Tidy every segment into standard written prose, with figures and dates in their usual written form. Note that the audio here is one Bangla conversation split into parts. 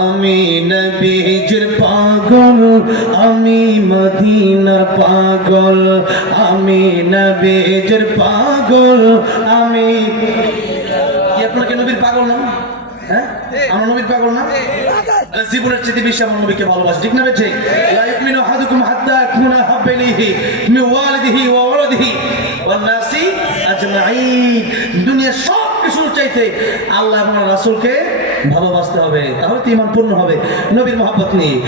আমি নবীজির পাগল, আমি মদিনার পাগল, আমি নবীজির পাগল, আমি আপনার কি নবীর পাগল না? হ্যাঁ, আমার নবীর পাগল না? জীবনের চেয়ে বেশি আমার নবীকে ভালোবাসি, ঠিক না? বেছে লা ইউমিনু আহাদুকুম হাত্তা ইয়াকুনা হাব্বা ইলাইহি মিন ওয়ালিদিহি ওয়া ওয়ালাদিহি ওয়ান নাসি আজমাইন। দুনিয়ার সব কিছুর চাইতে আল্লাহ এবং রাসূলকে ভালোবাসতে হবে, তাহলে তো ঈমান পূর্ণ হবে নবীর মহব্বত নিয়ে।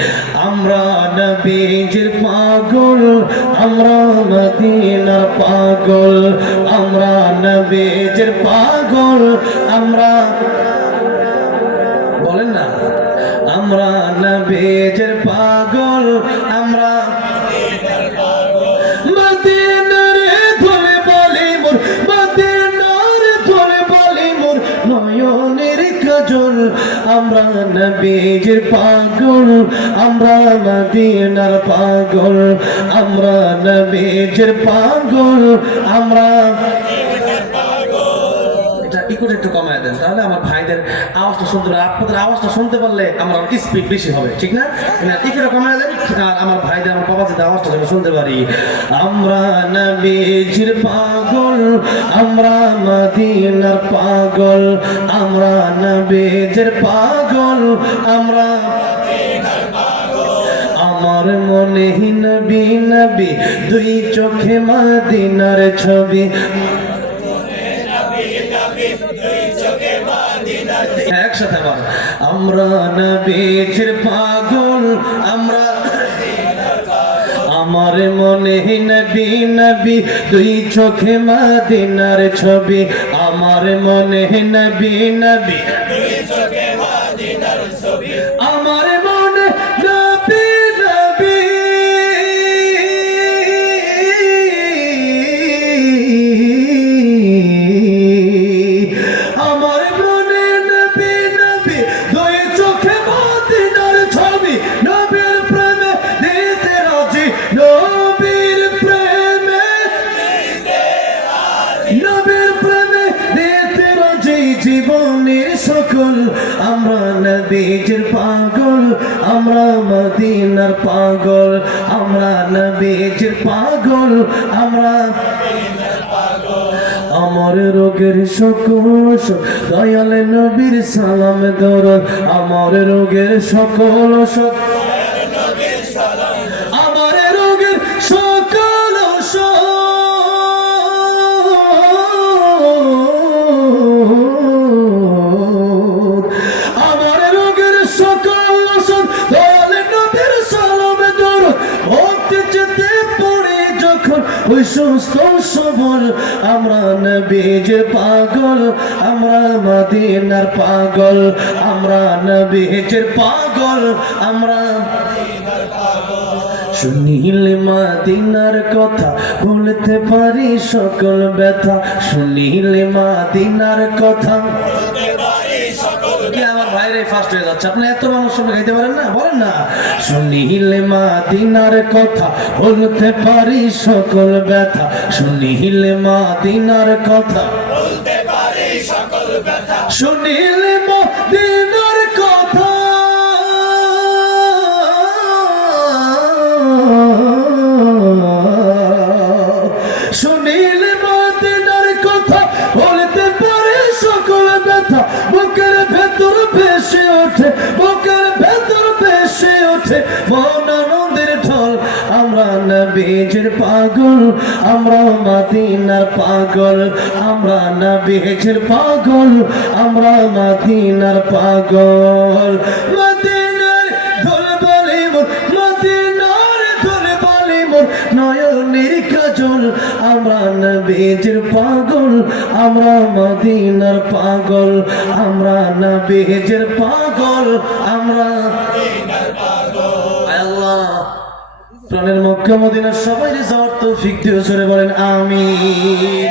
আমরা নবীজির পাগল, আমরা মদিনার পাগল, আমরা নবীজির পাগল, আমরা বলেন না, আমরা নবীজির পাগল, আমরা মদিনার ধরে বলি মোর, মদিনার ধরে বলি মোর নয়নের কাজল। আমরা নবীজির পাগল, আমরা মদিনার পাগল, আমরা নবীজির পাগল, আমরা একটু কমায় দেন, তাহলে আমার ভাইদের আওয়াজটা শুনতে পারলে, আপনাদের আওয়াজটা শুনতে পারলে আমার স্পিড বেশি হবে, ঠিক না? একটু কমায় দেন, আর আমার ভাইদের, আমার বাবাদের আওয়াজটা যেন শুনতে পারি। আমরা নবীজির পাগল, আমরা মদিনার পাগল, আমরা নবীজির পাগল, আমরা আমার মনে নবী নবী, দুই চোখে মদিনার ছবি। একসাথে বল, আমরা নবীজির পাগল, আমরা আমার মনে নবী নবী, দুই চোখে মদিনার ছবি। আমার মনে নবী নবী, দুই চোখে মদিনার ছবি। আমার মনে নবী নবী, আমার মনে নবী নবী, দুই চোখে মদিনার ছবি। নবীর প্রেমে দিতে রাজি, নবীর প্রেমে দিতে রাজি, নবীর প্রেমে দিতে রাজি জীবনের সকল। আমরা নবীজির পাগল, আমরা মদিনার পাগল, আমরা নবীজির পাগল, আমরা আমার রোগের সকল দয়াল নবীর সালাম দরদ। আমার রোগের সকল আমার রোগের সকল আমার রোগের সকল দয়াল নবীর সালাম দরদ। ভক্তি যেতে পড়ে যখন ওই সুস্থ সবল। আমরা নবীজির পাগল, আমরা মদিনার পাগল, আমরা নবীজির পাগল, আমরা শুনিলে মদিনার কথা বলতে পারি সকল ব্যথা। শুনিলে মদিনার কথা কি আমার ভাইরে ফার্স্ট হয়ে যাচ্ছে, আপনি এত মানুষ শুনে গাইতে পারেন না? বলেন না, শুনিলে মদিনার কথা বলতে পারি সকল ব্যথা। শুনিলে মদিনার কথা বলতে পারি সকল ব্যথা। শুনিলে মদিনার কথা শুনিলে মদিনার কথা বলতে পারি সকল ব্যথা। বুকের ভেতর ভেসে ওঠে, বুকের ভেতর ভেসে ওঠে মন আনন্দের ঢল। আমরা নবীজির পাগল, আমরা মদিনার পাগল, আমরা নবীজির পাগল, আমরা মদিনার পাগল। মদিনার ধরে বলি মোর, মদিনার ধরে বলি মোর নয়নের কাজল। আমরা নবীজির পাগল, আমরা মদিনার পাগল, আমরা নবীজির পাগল, আমরা আল্লাহ প্রাণের মক্কা মদিনা সবাই যাওয়ার তৌফিক দিও, জোরে বলেন আমিন।